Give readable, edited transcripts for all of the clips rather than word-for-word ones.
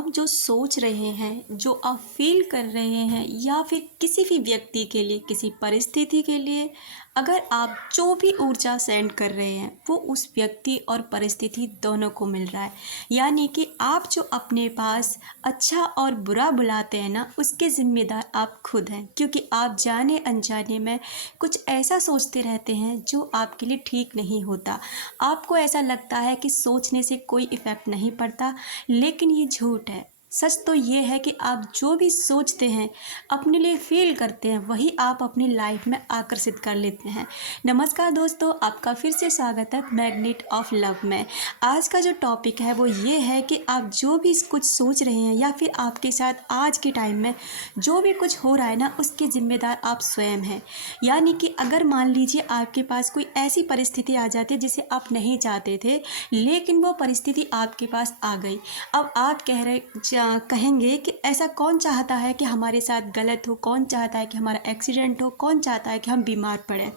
आप जो सोच रहे हैं, जो आप फ़ील कर रहे हैं या फिर किसी भी व्यक्ति के लिए, किसी परिस्थिति के लिए, अगर आप जो भी ऊर्जा सेंड कर रहे हैं, वो उस व्यक्ति और परिस्थिति दोनों को मिल रहा है। यानी कि आप जो अपने पास अच्छा और बुरा बुलाते हैं ना, उसके ज़िम्मेदार आप खुद हैं। क्योंकि आप जाने-अनजाने में कुछ ऐसा सोचते रहते हैं, जो आपके लिए ठीक नहीं होता। आपको ऐसा लगता है कि सोचने से कोई इफ़ेक्ट नहीं पड़ता, लेकिन ये झूठ है। सच तो ये है कि आप जो भी सोचते हैं, अपने लिए फ़ील करते हैं, वही आप अपनी लाइफ में आकर्षित कर लेते हैं। नमस्कार दोस्तों, आपका फिर से स्वागत है मैग्नेट ऑफ लव में। आज का जो टॉपिक है वो ये है कि आप जो भी कुछ सोच रहे हैं या फिर आपके साथ आज के टाइम में जो भी कुछ हो रहा है ना, उसके ज़िम्मेदार आप स्वयं हैं। यानी कि अगर मान लीजिए आपके पास कोई ऐसी परिस्थिति आ जाती है जिसे आप नहीं चाहते थे, लेकिन वो परिस्थिति आपके पास आ गई। अब आप कहेंगे कि ऐसा कौन चाहता है कि हमारे साथ गलत हो, कौन चाहता है कि हमारा एक्सीडेंट हो, कौन चाहता है कि हम बीमार पड़ें।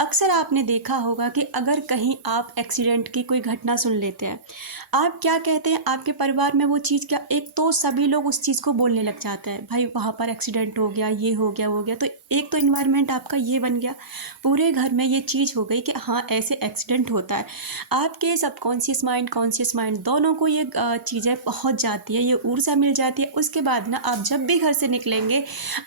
अक्सर आपने देखा होगा कि अगर कहीं आप एक्सीडेंट की कोई घटना सुन लेते हैं, आप क्या कहते हैं, आपके परिवार में वो चीज़ क्या, एक तो सभी लोग उस चीज़ को बोलने लग जाते हैं, भाई वहाँ पर एक्सीडेंट हो गया, ये हो गया, वो हो गया। तो एक तो इन्वायरमेंट आपका ये बन गया, पूरे घर में ये चीज़ हो गई कि हाँ ऐसे एक्सीडेंट होता है। आपके सबकॉन्शियस माइंड, कॉन्शियस माइंड दोनों को ये चीज़ें पहुंच जाती है, ये ऊर्जा मिल जाती है। उसके बाद ना आप जब भी घर से निकलेंगे,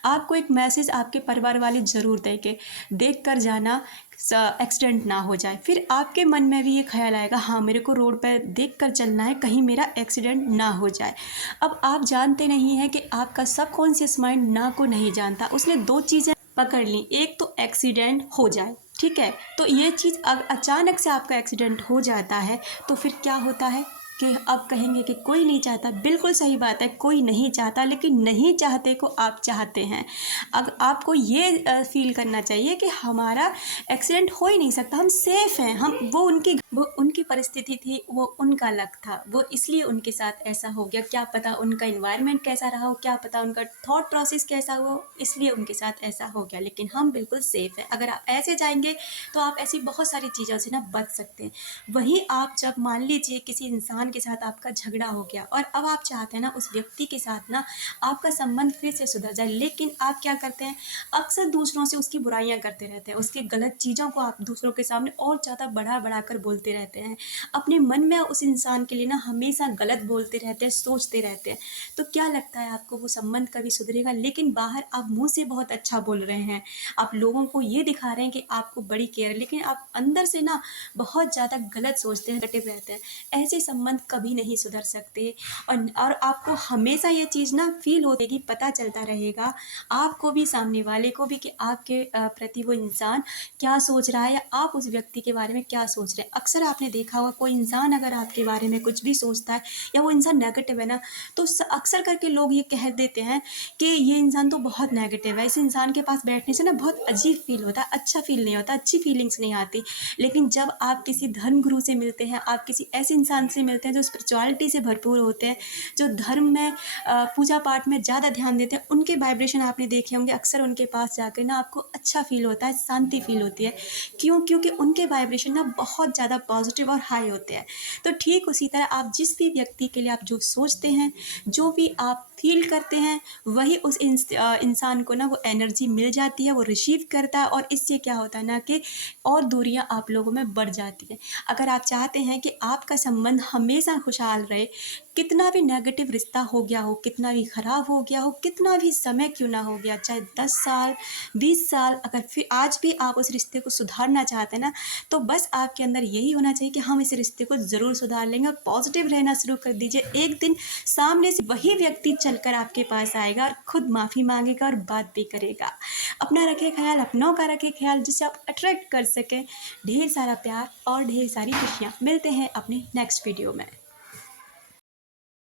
आपको एक मैसेज आपके परिवार वाले ज़रूर देंगे, देख कर जाना एक्सीडेंट ना हो जाए। फिर आपके मन में भी ये ख्याल आएगा, हाँ मेरे को रोड पर देख कर चलना है, कहीं मेरा एक्सीडेंट ना हो जाए। अब आप जानते नहीं हैं कि आपका सबकॉन्शियस माइंड ना को नहीं जानता, उसने दो चीज़ें पकड़ ली। एक तो एक्सीडेंट हो जाए, ठीक है, तो ये चीज़ अब अचानक से आपका एक्सीडेंट हो जाता है, तो फिर क्या होता है कि अब कहेंगे कि कोई नहीं चाहता। बिल्कुल सही बात है, कोई नहीं चाहता, लेकिन नहीं चाहते को आप चाहते हैं। अब आपको ये फील करना चाहिए कि हमारा एक्सीडेंट हो ही नहीं सकता, हम सेफ़ हैं। हम वो उनकी परिस्थिति थी, वो उनका लक था, वो इसलिए उनके साथ ऐसा हो गया। क्या पता उनका एनवायरनमेंट कैसा रहा हो, क्या पता उनका थॉट प्रोसेस कैसा हो, इसलिए उनके साथ ऐसा हो गया। लेकिन हम बिल्कुल सेफ़ हैं। अगर आप ऐसे जाएंगे तो आप ऐसी बहुत सारी चीज़ों से ना बच सकते हैं। वहीं आप जब मान लीजिए किसी इंसान के साथ आपका झगड़ा हो गया और अब आप चाहते हैं ना उस व्यक्ति के साथ ना आपका संबंध फिर से सुधर जाए, लेकिन आप क्या करते हैं, अक्सर दूसरों से उसकी बुराइयां करते रहते हैं, उसकी गलत चीज़ों को आप दूसरों के सामने और ज़्यादा बढ़ा बढ़ा कर बोलते रहते हैं। अपने मन में उस इंसान के लिए ना हमेशा गलत बोलते रहते हैं, सोचते रहते हैं। तो क्या लगता है आपको वो संबंध कभी सुधरेगा? लेकिन बाहर आप मुंह से बहुत अच्छा बोल रहे हैं, आप लोगों को ये दिखा रहे हैं कि आपको बड़ी केयर है, लेकिन आप अंदर से ना बहुत ज़्यादा गलत सोचते हैं, नेगेटिव रहते हैं। ऐसे संबंध कभी नहीं सुधर सकते। और आपको हमेशा ये चीज़ ना फील होगी, पता चलता रहेगा आपको भी, सामने वाले को भी, कि आपके प्रति वो इंसान क्या सोच रहा है या आप उस व्यक्ति के बारे में क्या सोच रहे हैं। अक्सर आपने देखा होगा, कोई इंसान अगर आपके बारे में कुछ भी सोचता है या वो इंसान नेगेटिव है ना, तो अक्सर करके लोग ये कह देते हैं कि ये इंसान तो बहुत नेगेटिव है, इस इंसान के पास बैठने से ना बहुत अजीब फील होता है, अच्छा फील नहीं होता, अच्छी फीलिंग्स नहीं आती। लेकिन जब आप किसी धर्म गुरु से मिलते हैं, आप किसी ऐसे इंसान से मिलते हैं जो स्पिरिचुअलिटी से भरपूर होते हैं, जो धर्म में पूजा पाठ में ज़्यादा ध्यान देते हैं, उनके वाइब्रेशन आपने देखे होंगे। अक्सर उनके पास जाकर ना आपको अच्छा फील होता है, शांति फील होती है। क्यों? क्योंकि उनके वाइब्रेशन ना बहुत ज़्यादा पॉजिटिव और हाई होते हैं। तो ठीक उसी तरह आप जिस भी व्यक्ति के लिए आप जो सोचते हैं, जो भी आप फील करते हैं, वही उस इंसान को ना वो एनर्जी मिल जाती है, वो रिसीव करता है। और इससे क्या होता है ना कि और दूरियां आप लोगों में बढ़ जाती हैं। अगर आप चाहते हैं कि आपका संबंध हमेशा खुशहाल रहे, कितना भी नेगेटिव रिश्ता हो गया हो, कितना भी ख़राब हो गया हो, कितना भी समय क्यों ना हो गया, चाहे 10 साल 20 साल, अगर फिर आज भी आप उस रिश्ते को सुधारना चाहते हैं ना, तो बस आपके अंदर यही होना चाहिए कि हम इस रिश्ते को ज़रूर सुधार लेंगे। और पॉजिटिव रहना शुरू कर दीजिए। एक दिन सामने से वही व्यक्ति चलकर आपके पास आएगा और खुद माफ़ी मांगेगा और बात भी करेगा। अपना रखें ख्याल, अपनों का रखें ख्याल, जिससे आप अट्रैक्ट कर सकें ढेर सारा प्यार और ढेर सारी खुशियाँ। मिलते हैं अपने नेक्स्ट वीडियो में।